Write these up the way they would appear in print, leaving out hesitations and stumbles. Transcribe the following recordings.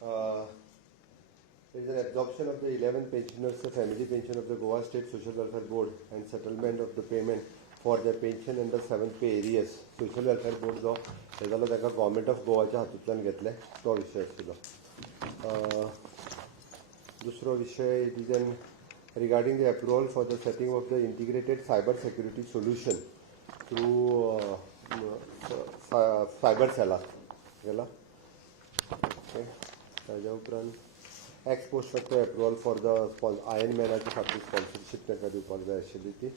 Uh, there is an absorption of the 11 pensioners, the family pension of the Goa State Social Welfare Board and settlement of the payment for their pension under 7th pay areas. Social Welfare Board जो हे झालं ताका government of गोवाच्या हातूंतल्यान घेतले तो विषय आशिल्लो. दुसरो विषय डिजन regarding the approval for the setting of the integrated cyber security solution through cyber cell गेला. Okay. ताज्या उपरांत ex post facto approval for the Iron Man ची फाटली स्पॉन्सरशीप ताका दिवपाक जाय आशिल्ली ती.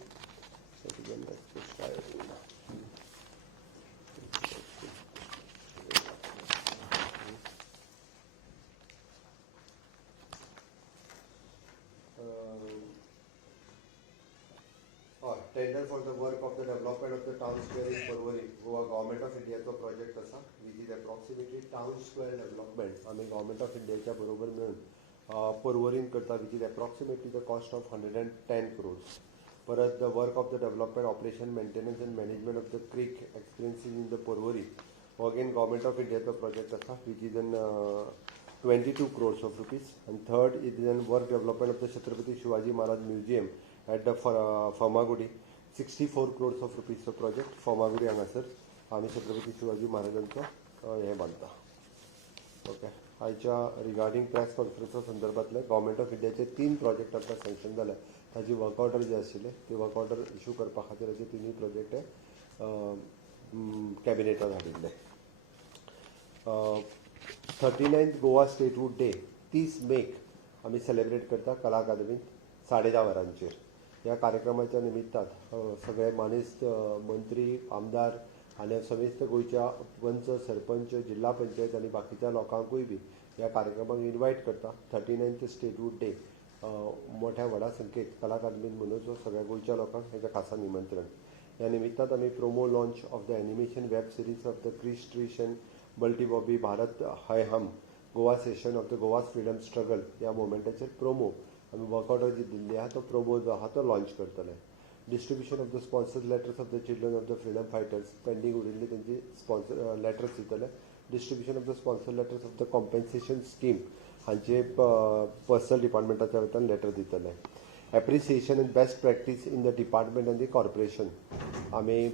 Tender for the work of the development of the town square in Porvorim, Goa Government of India तो project असा, which is approximately town square development. आम्ही Government of India च्या बरोबर मिळून Porvorim करता, which is approximately the cost of 110 crores. परत the work of the development, operation, maintenance and management of the creek experiences in the Porvorim. Again Government of India तो project असा, which is in 22 crores of rupees. And third is in work development of the Chhatrapati Shivaji Maharaj Museum at the Famagudi. 64 crores of rupees चा project फॉर्मागुडी हांगासर आमी छत्रपती शिवाजी महाराजांचो हे बांदता. Okay. आयच्या regarding press कॉन्फरन्सा संदर्भातले government of इंडियाचे 3 project आतां sanction जाले. ताजी वर्क ऑर्डर जे आशिल्ले ते वर्क ऑर्डर इश्यू करपा खातीर अशे 3 प्रोजेक्ट कॅबिनेटान हाडिल्ले. 39th गोवा स्टेटहूड डे 30 मेक आमी सेलिब्रेट करता कला अकादमींत 10:30 वरांचेर. या कार्यक्रमाच्या निमित्तात सगळे मानेस्त मंत्री, आमदार आणि समेस्त गोयच्या पंच, सरपंच, जिल्हा पंचायत आणि बाकीच्या लोकांकूय बी या कार्यक्रमाक इन्वायट करता. 39th स्टेटहूड डे मोठ्या व्हडा संख्येत कला अकादमींत मनोवचो सगळ्या गोयच्या लोकांक हेजें खासा निमंत्रण. ह्या निमित्तात आमी promo launch of the animation web series of the Krish Trish and Baltiboy Bharat Hai Hum Goa session of the Goa freedom struggle या मोमेंटाचेर प्रोमो आमी वर्क ऑर्डर जी दिल्ली आहा तो प्रोमो जो आहा तो लॉन्च करतले. Distribution of the sponsored letters of the children of the freedom fighters pending उरिल्ली तेंची स्पॉन्सर लेटर्स दितले. Distribution of the sponsored letters of the compensation scheme हांचे पर्सनल डिपार्टमेंटाच्या वतीन लेटर दितले. Appreciation end best practice in the department end the corporation आमी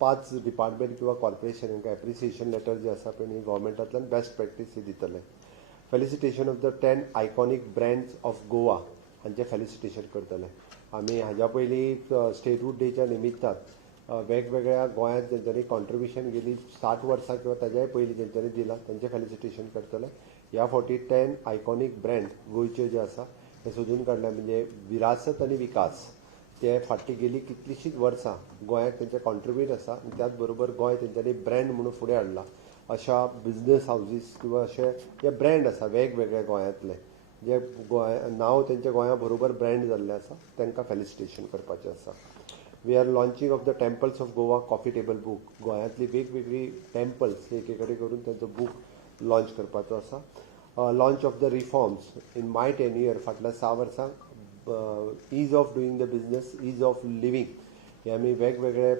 5 department किंवा corporation हांकां appreciation letter जे आसा पळय न्ही गव्हर्मेंटांतल्यान बेस्ट प्रॅक्टीस ही दितले. Felicitation of the 10 iconic brands of Goa हांचे फेलिसिटेशन करतले. आमी हाज्या पयलीं स्टेटहूड डेच्या निमित्तात वेगवेगळ्या गोंयांत जेंच्यांनी कॉन्ट्रिब्युशन गेली 60 वर्सां किंवा ताज्याय पयलीं जेंच्यांनी दिलां तांचें फेलिसिटेशन करतले. ह्या फावटी 10 आयकॉनिक ब्रँड गोंयचे जे आसा हे सोदून काडल्या म्हणजे विरासत आनी विकास ते फाटली गेली कितलीशींच वर्सां गोंयांत तेंचें कॉन्ट्रिब्यूट आसा आनी त्याच बरोबर गोंय तेंच्यांनी ब्रँड म्हणून फुडें हाडला. अशा बिजनेस हावजीस किंवा अशे जे ब्रँड आसा वेगवेगळे गोंयांतले जे नांव तेंच्या गोंया बरोबर ब्रँड जाल्लें आसा तांकां फेलिसिटेशन करपाचें आसा. We are launching of the temples of Goa coffee table book. गोंयांतली वेगवेगळी टेम्पल्स एके कडेन करून तांचो बूक लॉन्च करपाचो आसा. Launch of the reforms in my tenure फाटल्या 6 वर्सांक ease of doing the business, ease of living हे आमी वेगवेगळे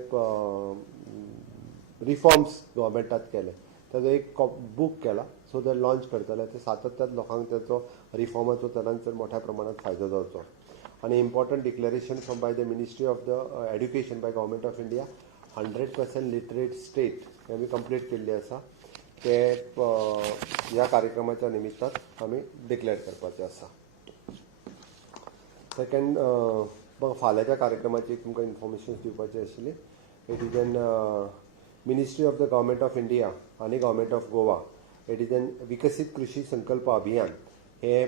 रिफॉर्म्स गव्हर्मेंटात केले. ताजो एक बूक केला सो ते लॉन्च करतले. ते सातत्यान लोकांक त्याचो रिफॉर्माचो चडांत चड मोठ्या प्रमाणात फायदो जावचो. आनी important declaration from by the Ministry of the Education by Government of India 100% literate state हे आमी कंप्लीट केल्ली आसा. ते ह्या कार्यक्रमाच्या निमित्तात आमी डिक्लेअर करपाचें आसा. सेकंड फाल्यांच्या कार्यक्रमाची तुमकां इन्फॉर्मेशन दिवपाची आशिल्ली. It is an ministry of the government of India आणि government of Goa it is an Viksit Krishi संकल्प अभियान हे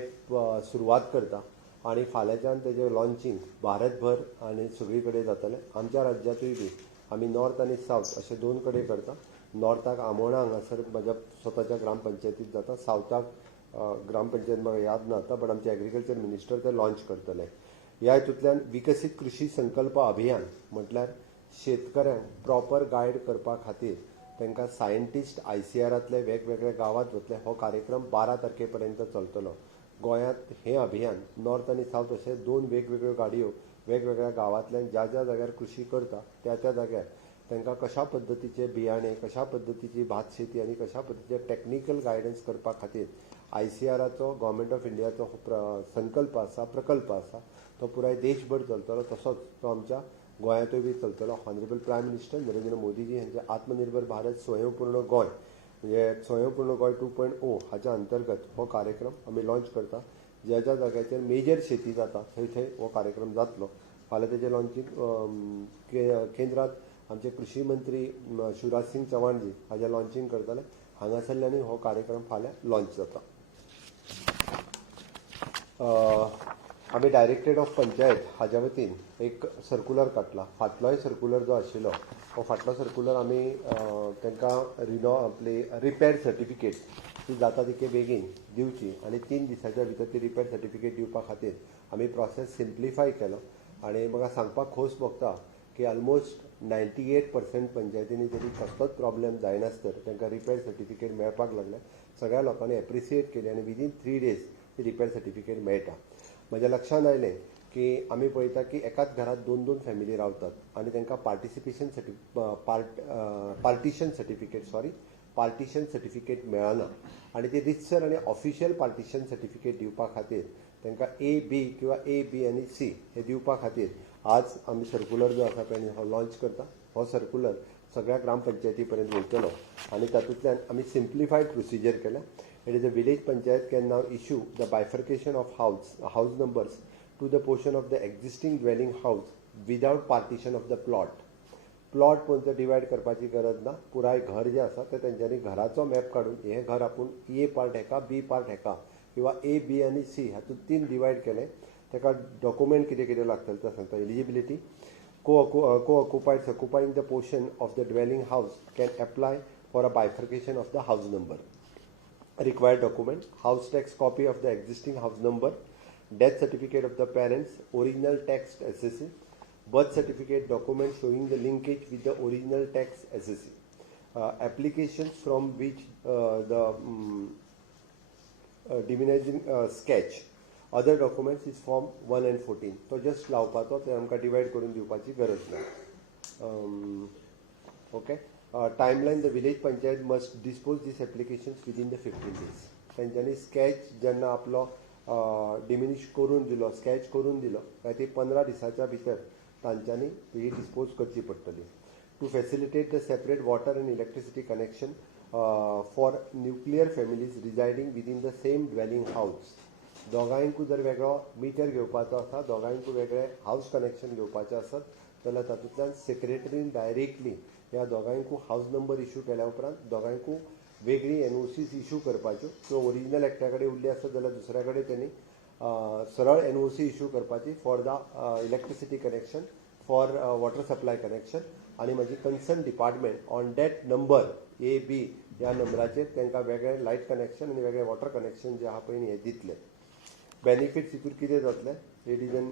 सुरवात करता आणि फाल्यांच्यान तेजें लॉन्चिंग भारतभर आनी सगळी कडेन जातलें. आमच्या राज्यांतूय बी आमी नॉर्थ आनी सावथ अशे 2 कडेन करता. नॉर्थाक आमोणा हांगासर म्हज्या स्वताच्या ग्रामपंचायतींत जाता. सावथाक ग्रामपंचायत म्हाका याद ना आता बट आमचे एग्रीकल्चर मिनिस्टर ते लॉन्च करतले. ह्या हितूंतल्यान विकसित कृषी संकल्प अभियान म्हटल्यार शेतकऱ्यांक प्रॉपर गायड करपा खातीर तांकां सायंटिस्ट ICRांतले वेगवेगळ्या गांवांत वतले. हो कार्यक्रम 12 तारखेपर्यंत चलतलो. गोंयांत हें अभियान नॉर्थ आनी सावथ अशे 2 वेगवेगळ्यो गाडयो वेगवेगळ्या गांवांतल्यान ज्या ज्या जाग्यार कृषी करता त्या त्या जाग्यार तांकां कशा पद्दतीचे बियाणे, कशा पद्दतीची भात शेती आनी कशा पद्दतीचे टॅक्निकल गायडन्स करपा खातीर ICRचो गव्हर्मेंट ऑफ इंडियाचो संकल्प आसा, प्रकल्प आसा, तो पुराय देशभर चलतलो. तसोच तो आमच्या गोंयांतूय बी चलतलो. Honourable prime minister Narendra Modi ji हांचे आत्मनिर्भर भारत स्वयंपूर्ण गोंय म्हणजे स्वयंपूर्ण गोंय 2.0 हाच्या अंतर्गत हो कार्यक्रम आमी लॉन्च करता. ज्या ज्या जाग्याचेर मेजर शेती जाता थंय थंय हो कार्यक्रम जातलो. फाल्यां तेजें लॉन्चिंग केंद्रांत आमचे कृषी मंत्री शिवराज सिंग चव्हाणजी हाजें लॉन्चिंग करतले. हांगासरल्यानूय हो कार्यक्रम फाल्यां लॉन्च जाता. आमी डायरेक्टरेट ऑफ पंचायत हाज्या वतीन एक सर्कुलर काडला. फाटलोय सर्कुलर जो आशिल्लो हो फाटलो सर्कुलर आमी तांकां आपली रिपेर सर्टिफिकेट ती जाता तितके बेगीन दिवची आनी 3 दिसांच्या भितर ती रिपेर सर्टिफिकेट दिवपा खातीर आमी प्रोसेस सिम्प्लिफाय केलो. आनी म्हाका सांगपाक खोस भोगता की ऑलमोस्ट 98% पंचायतींनी तरी कसलोच प्रॉब्लेम जायनासतर तांकां रिपेर सर्टिफिकेट मेळपाक लागले. सगळ्या लोकांनी एप्रिसिएट केली आनी विदीन 3 days ती रिपेर सर्टिफिकेट मेळटा. म्हज्या लक्षांत आयलें की आमी पळयता की एकाच घरात 2-2 फॅमिली रावतात आनी तांकां पार्टिशन सर्टिफिकेट मेळना. आनी ती रितसर आनी ऑफिशियल पार्टिशन सर्टिफिकेट दिवपा खातीर तांकां A-B किंवा A-B आनी C हे दिवपा खातीर आज आमी सर्कुलर जो आसा पळय हो लॉन्च करता. हो सर्कुलर सगळ्या ग्रामपंचायती पर्यंत वयतलो आनी तातूंतल्यान आमी सिम्प्लिफायड प्रोसिजर केल्या. It is a village panchayat can now issue the bifurcation of house numbers to the portion of the existing dwelling house without partition of the plot. Plot पोवन डिवायड करपाची गरज ना. पुराय घर जे आसा ते तेंच्यांनी घराचो मॅप काडून हे घर आपूण A पार्ट हेका, B पार्ट हेका किंवा A, B आनी C हातूंत 3 डिवायड केले. ताका डॉक्युमेंट कितें कितें लागतले ते सांगता. Eligibility co-occupied occupying the portion of the dwelling house can apply for a bifurcation of the house number. Required document: house tax copy of the existing house number, death certificate of the parents, original tax SSC, birth certificate document showing the linkage with the original tax SSC, applications from which the diminishing sketch. Other documents is form 1 and 14. तो just लावपाचो, ते आमकां divide करून दिवपाची गरज ना. Okay. Timeline: the village panchayat must dispose these applications within the 15 days. तांच्यांनी sketch जेन्ना आपलो डिमिनिश करून दिलो, स्केच करून दिलो काय ती 15 दिसांच्या भितर तांच्यांनी ही डिस्पोज करची पडटली. To facilitate the separate water and electricity connection for nuclear families residing within the same dwelling house. दोगांयकूय जर वेगळो मिटर घेवपाचो आसा, दोगांयकूय वेगळे हाऊस कनेक्शन घेवपाचें आसत जाल्यार तातूंतल्यान सेक्रेटरीन डायरेक्टली ह्या दोगांयकूय हाऊस नंबर इश्यू केल्या उपरांत दोगांयकूय वेगळी NOCs इश्यू करपाच्यो. सो ओरिजिनल एकट्या कडेन उरली आसत जाल्यार दुसऱ्या कडेन त्यांनी सरळ NOC इश्यू करपाची for the electricity connection, for water supply connection. आनी म्हाजी concern department on that number A-B ह्या नंबराचेर तांकां वेगळें लायट कनेक्शन आनी वेगळें वॉटर कनेक्शन जे आहा पळय हे दितले. बेनिफिट्स हितून कितें जातले? It is N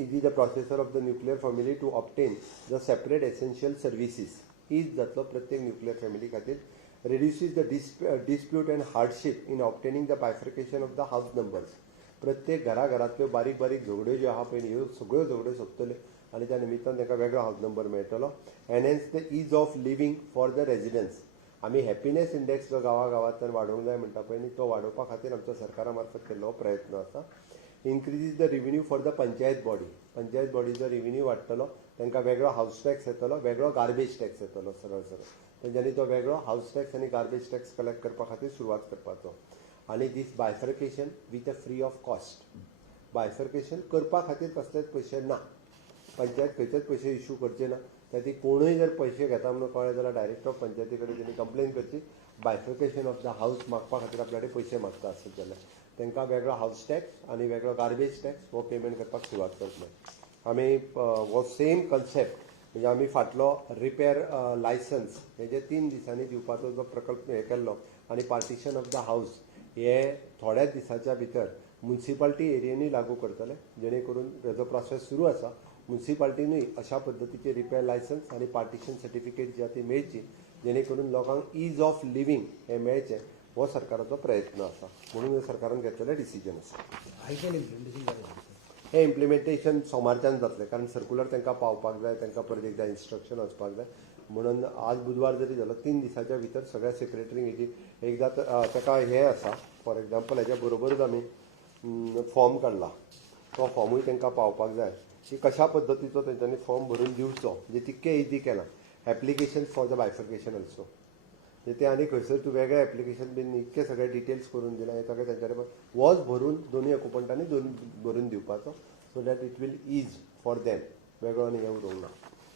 easy the processor of the nuclear family to obtain the separate essential services. Each जातलो प्रत्येक न्यूक्लियर फॅमिली खातीर. reduces the dispute and hardship in obtaining the bifurcation of the house numbers. प्रत्येक घरांतल्यो बारीक बारीक झगड्यो ज्यो आहा पळय ह्यो सगळ्यो झगड्यो सोंपतल्यो आनी त्या निमित्तान ताका वेगळो हाऊस नंबर मेळटलो. Enhance the ease of living for the residents. आमी हॅपिनेस इंडेक्स जो गांवांतल्यान वाडोवंक जाय म्हणटा पळय न्ही, तो वाडोवपा खातीर आमच्या सरकारा मार्फत केल्लो प्रयत्न आसा. Increases the revenue for the panchayat body. Panchayat बॉडीचो रेव्हेन्यू वाडटलो, तांकां वेगळो हाऊस टॅक्स येतलो, वेगळो गार्बेज टॅक्स येतलो. सरळ तेंच्यांनी तो वेगळो हाऊस टॅक्स आनी गार्बेज टॅक्स कलेक्ट करपा खातीर सुरवात करपाचो. आनी दीस bifurcation with a free of cost. Bifurcation करपा खातीर कसलेच पयशे ना. पंचायत खंयचेच पयशे इश्यू करचे ना. ती कोणूय जर पयशे घेता म्हणून कळ्ळें जाल्यार डायरेक्ट ऑफ पंचायती कडेन तेणी कंप्लेन करची. बायफर्केशन ऑफ द हाऊस मागपा खातीर आपल्या कडेन पयशे मागता आसत जाल्यार तांकां वेगळो हाऊस टॅक्स आनी वेगळो गार्बेज टॅक्स हो पेमेंट करपाक सुरवात करतले. आमी हो सेम कन्सेप्ट म्हणजे आमी फाटलो रिपेर लायसन्स हेजे 3 दिसांनी दिवपाचो जो प्रकल्प हे केल्लो आनी पार्टिशन ऑफ द हाऊस हे थोड्याच दिसांच्या भितर म्युन्सिपाल्टी एरियांनी लागू करतले. जेणे करून हेजो प्रोसेस सुरू आसा. म्युन्सिपाल्टीनूय अशा पद्दतीचे रिपेर लायसन्स आनी पार्टिशन सर्टिफिकेट जी आहा ती मेळची, जेणे करून लोकांक इज ऑफ लिव्हिंग हे मेळचें हो सरकाराचो प्रयत्न आसा. म्हणून सरकारान घेतलेलें डिसिजन आसा. हे इम्प्लिमेंटेशन सोमारच्यान जातलें, कारण सर्क्युलर तांकां पावपाक जाय, तांकां परत एकदां इन्स्ट्रक्शन वचपाक जाय. म्हणून आज बुधवार जरी जालो 3 दिसाच्या भितर सगळ्या सेक्रेटरींक हेजी एकदां ताका हें आसा. फॉर एग्जाम्पल हेच्या बरोबरूच आमी फॉर्म काडला. तो फॉर्मूय तांकां पावपाक जाय की कशा पद्दतीचो तेंच्यांनी फॉर्म भरून दिवचो, म्हणजे तितकें इजी केलां. Application for the bifurcation also, म्हणजे ते आनी खंयसर तूं वेगळें एप्लिकेशन बीन इतके सगळे डिटेल्स करून दिला. हे सगळें तेंच्यानी वॉज भरून दोनूय ऑक्युपंटांनी भरून दिवपाचो, so that it will ease for them. वेगळो आनी हें उरोंक ना.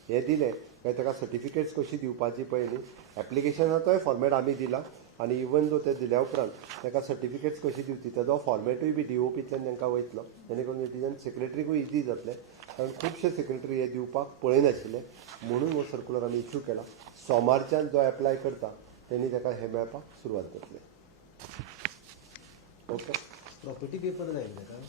हे दिलें काय ताका सर्टिफिकेट्स कशी दिवपाची पयलीं एप्लिकेशनाचोय फॉर्मेट आमी दिला, आनी इवन जो ते दिल्या उपरांत ताका सर्टिफिकेट्स कशी दिवची तेजो फॉर्मेटूय बी DOPंतल्यान तांकां वयतलो, जेणे करून हेतून सेक्रेटरीकूय इजी जातलें. कारण खुबशे सेक्रेटरी हे दिवपाक पळयनाशिल्ले, म्हणून हो सर्क्युलर आमी इश्यू केला. सोमारच्यान जो एप्लाय करता त्यांनी ताका हे मेळपाक सुरवात जातली. ओके. प्रॉपर्टी पेपर जाय का?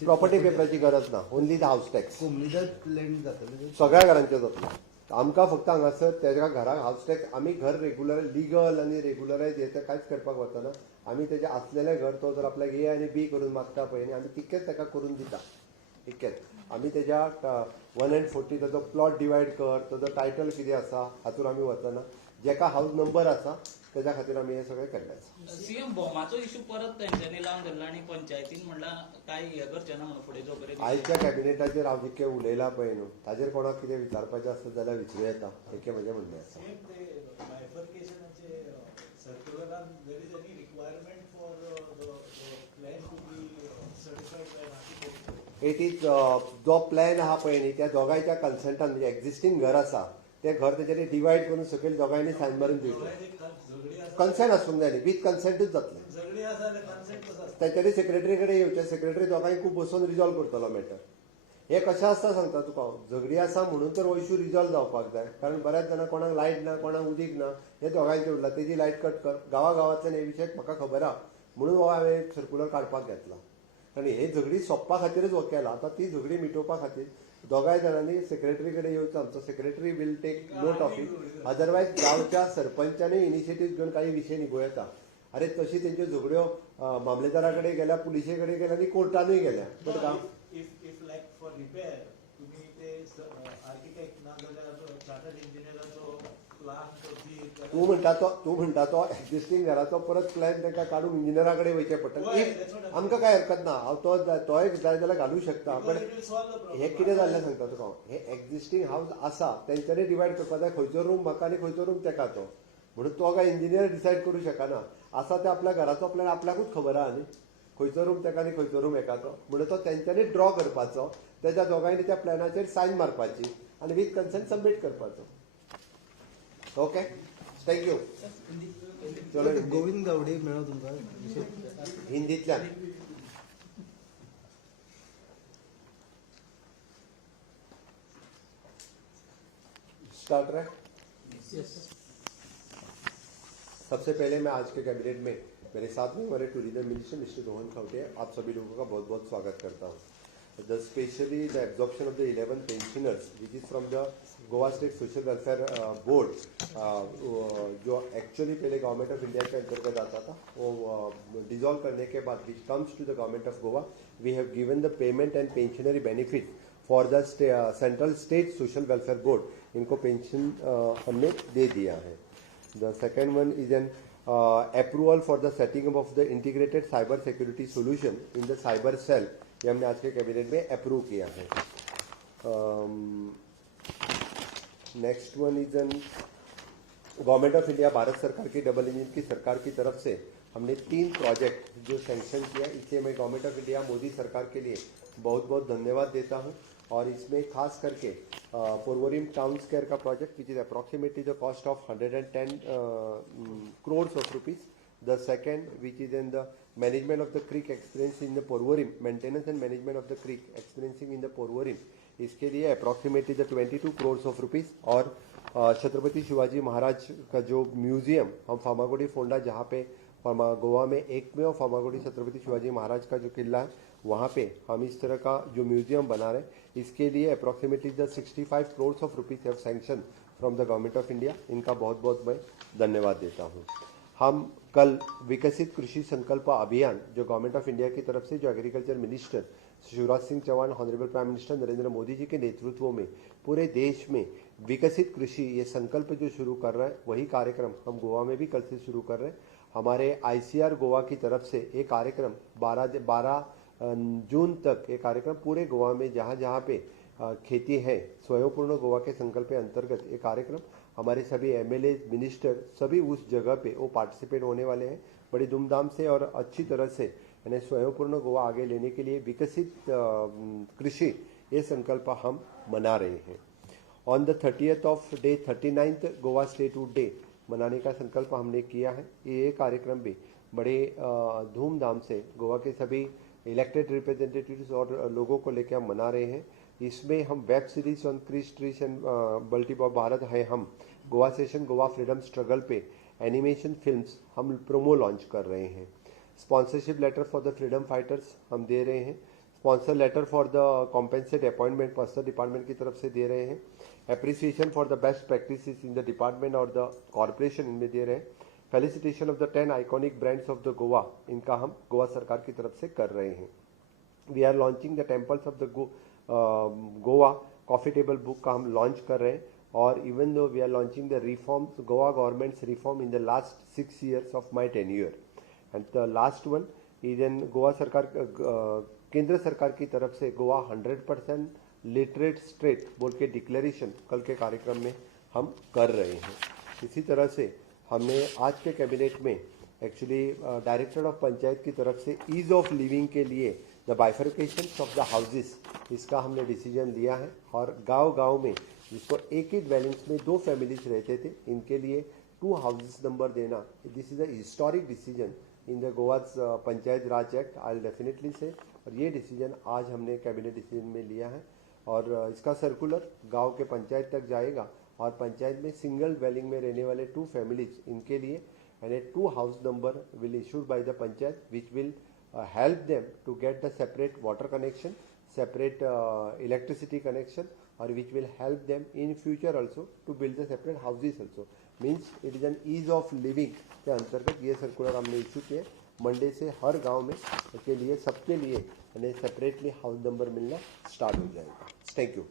प्रॉपर्टी पेपराची गरज ना, only the house tax. Community land जातले सगळ्या घरांचे जातले. आमकां फक्त हांगासर तेज्या घराक हाऊस टॅक्स. आमी घर रेग्युलर लिगल आनी रेग्युलरायज हे कांयच करपाक वचना. आमी तेजे आसलेलें घर तो जर आपल्याक A आनी B करून मागता पळय न्ही, आमी तितकेच ताका करून दिता. इतकेच आमी तेज्या 140 ताजो प्लॉट डिवायड कर, ताजो टायटल कितें आसा हातून आमी वचना. जेका हाऊस नंबर आसा तेज्या खातीर आमी हे सगळें केल्लें आसा. सीएम बॉमाचो इश्यू परत तेंच्यांनी लावन धरला आनी पंचायतीन म्हणला काय हे करचें ना म्हणून फुडें जो पर्यंत आयच्या कॅबिनेटाचेर हांव जितकें उलयलां पळय न्हू, ताजेर कोणाक कितें विचारपाचें आसत जाल्यार विचारूं येता. हें म्हजें म्हणणें आसा. इट इज जो प्लॅन आहा पळय न्ही त्या दोगांयच्या कन्सेंटान, म्हणजे एक्झिस्टींग घर आसा ते घर तेजेर डिवायड करून सकयल दोगांयनी सायन मारून दिवचें. कन्सेंट आसूंक जाय न्ही, विथ कन्सेंटूच जातलें. तेंच्यांनी सेक्रेटरी कडेन येवचें. सेक्रेटरी दोगांय खूब बसून रिजॉल्व करतलो मॅटर. हे कशें आसता सांगता तुका हांव, झगडी आसा म्हणून तर हो इश्यू रिजॉल्व जावपाक जाय. कारण बऱ्याच जाणां कोणाक लायट ना, कोणाक उदीक ना, हे दोगांयचें उरलां. तेजी लायट कट कर. गांवांतल्यान हे विशय म्हाका खबर आहा, म्हणून हो हांवें सर्क्युलर काडपाक घेतला. आनी हे झगडी सोंपपा खातीरच हो केला. आतां ती झगडी मिटोवपा खातीर दोगांय जाणांनी सेक्रेटरी कडेन येवचें. आमचो secretary will take note of it. Otherwise गांवच्या सरपंचांनी इनिशिएटीव्ह घेवन काही विशय निघूं येता. अरे तशी तेंच्यो झगड्यो मामलेदारा कडेन गेल्या, पुलिशे कडेन गेल्या आनी कोर्टानूय गेल्या. बट गांव तूं म्हणटा तो एक्झिस्टींग घराचो परत प्लॅन तांकां काडून इंजिनियरा कडेन वयचें पडटा. इफ आमकां कांय हरकत ना, हांव तोय जाय जाल्यार घालूं शकता. बट हे कितें जाल्लें सांगता तुका हांव, हे एक्झिस्टींग हाऊस आसा तेंच्यांनी डिवायड करपाक जाय. खंयचो रूम म्हाका आनी खंयचो रूम तेका. तो म्हणून तो काय इंजिनियर डिसायड करूं शकना. आसा ते आपल्या घराचो प्लॅन आपल्याकूच खबर आहा न्ही, खंयचो रूम तेका आनी खंयचो रूम एकाचो. म्हणून तो तेंच्यांनी ड्रॉ करपाचो, तेज्या दोगांयनी त्या प्लॅनाचेर सायन मारपाची आनी विथ कन्सेंट सबमीट करपाचो. Okay, thank you. चलो गोविंद गावडे मेळ्ळो तुमकां हिंदीतल्यान. स्टार्ट रहे. सबसे पहले मैं आज के कैबिनेट में मेरे साथ में हमारे tourism minister mister Rohan Khaunte, आप सभी लोगों का बहुत बहुत स्वागत करता हूँ. Especially the absorption of the 11 pensioners, which is from the Goa State Social Welfare Board, जो एक्चुअली पहले गवर्नमेंट ऑफ इंडिया के अंतर्गत आता था, वो डिजॉल्व करने के बाद which comes to the Government of Goa, we have given the payment and pensionary benefit for the Central State Social Welfare Board. इनको पेंशन हमने दे दिया है. The second one is an approval for the setting up of the integrated cyber security solution in the cyber cell. ये हमने आज के cabinet में अप्रूव किया है. Next one is an Government of India, Bharat सरकार की डबल इंजन की सरकार की तरफ से हमने 3 प्रोजेक्ट जो सैंक्शन किया. इसलिए मैं गवर्नमेंट ऑफ इंडिया मोदी सरकार के लिए बहुत बहुत धन्यवाद देता हूं. और इसमें खास करके पोरवोरिम टाउन स्क्वायर का project which is approximately the cost of 110 crores of rupees. The second, which is in the management of the creek experience in the Porvorim, maintenance and management of the creek experiencing in the Porvorim, इसके लिए approximately the 22 crores of rupees. और छत्रपति शिवाजी महाराज का जो museum हम फामागुड़ी फोंडा, जहाँ पे गोवा में एकमेव फामागुड़ी छत्रपति शिवाजी महाराज का जो किला है, वहाँ पे हम इस तरह का जो म्यूजियम बना रहे हैं, इसके लिए approximately the 65 crores of rupees have sanction from the Government of India. इनका बहुत बहुत मैं धन्यवाद देता हूँ. हम कल विकसित कृषि संकल्प अभियान जो गवर्नमेंट ऑफ इंडिया की तरफ से, जो agriculture minister Shivraj Singh Chouhan, honourable prime minister Narendra Modi ji के नेतृत्व में पूरे देश में विकसित कृषि ये संकल्प जो शुरू कर रहा है, वही कार्यक्रम हम गोवा में भी कल से शुरू कर रहे हैं। हमारे ICR गोवा की तरफ से ये कार्यक्रम 12 जून तक ये कार्यक्रम पूरे गोवा में जहाँ जहाँ पे खेती है, स्वयंपूर्ण गोवा के संकल्प के अंतर्गत ये कार्यक्रम हमारे सभी MLA मिनिस्टर सभी उस जगह पे वो पार्टिसिपेट होने वाले हैं बड़ी धूमधाम से और अच्छी तरह से। यानी स्वयंपूर्ण गोवा आगे लेने के लिए विकसित कृषि ये संकल्प हम मना रहे हैं। On the 30th of day 39th Goa statehood day मनाने का संकल्प हमने किया है। ये कार्यक्रम भी बड़े धूमधाम से गोवा के सभी इलेक्टेड रिप्रेजेंटेटिव्स और लोगों को लेकर हम मना रहे हैं। इसमें हम web series on Krish Trish and Baltiboy Bharat Hai, Hum Goa session Goa freedom struggle पे एनिमेशन फिल्म्स हम प्रोमो लॉन्च कर रहे हैं। Sponsorship letter for the freedom fighters हम दे रहे हैं। Sponsor letter for the compensate appointment personnel department की तरफ से दे रहे हैं। Appreciation for the best practices in the department और द कॉर्पोरेशन इनमें दे रहे हैं। Felicitation of the 10 iconic brands of the Goa, इनका हम गोवा सरकार की तरफ से कर रहे हैं। We are launching the temples of the Goa coffee table book का हम लॉन्च कर रहे हैं। और even though we are launching the reforms Goa government's reform in the last 6 years of my tenure and the last one is an Goa सरकार केंद्र सरकार की तरफ से गोवा 100% लिटरेट स्टेट बोल के डिक्लेरेशन कल के कार्यक्रम में हम कर रहे हैं। इसी तरह से हमने आज के कैबिनेट में एक्चुअली डायरेक्टर ऑफ पंचायत की तरफ से ईज ऑफ लिविंग के लिए the bifurcation of the houses, इसका हमने डिसीजन लिया है। और गांव-गांव में जिसको एक ही ड्वेलिंग्स में 2 फैमिलीज रहते थे, इनके लिए 2 हाउसेस नंबर देना, this is a historic decision in the Goa's panchayat raj act, I definitely say. और ये डिसीजन आज हमने कैबिनेट डिसीजन में लिया है और इसका सर्कुलर गांव के पंचायत तक जाएगा और पंचायत में सिंगल ड्वेलिंग में रहने वाले 2 फैमिलीज इनके लिए end A 2 house number will issued by the panchayat which will help them to get the separate water connection, separate electricity connection, or which will help them in future also to build the separate houses also. Means it is an ease of living के अंतर्गत ये circular हमने issue किए। Monday से हर गांव में के लिए सबके लिए यानी सेपरेटली हाउस नंबर मिलना स्टार्ट हो जाएगा। Thank you.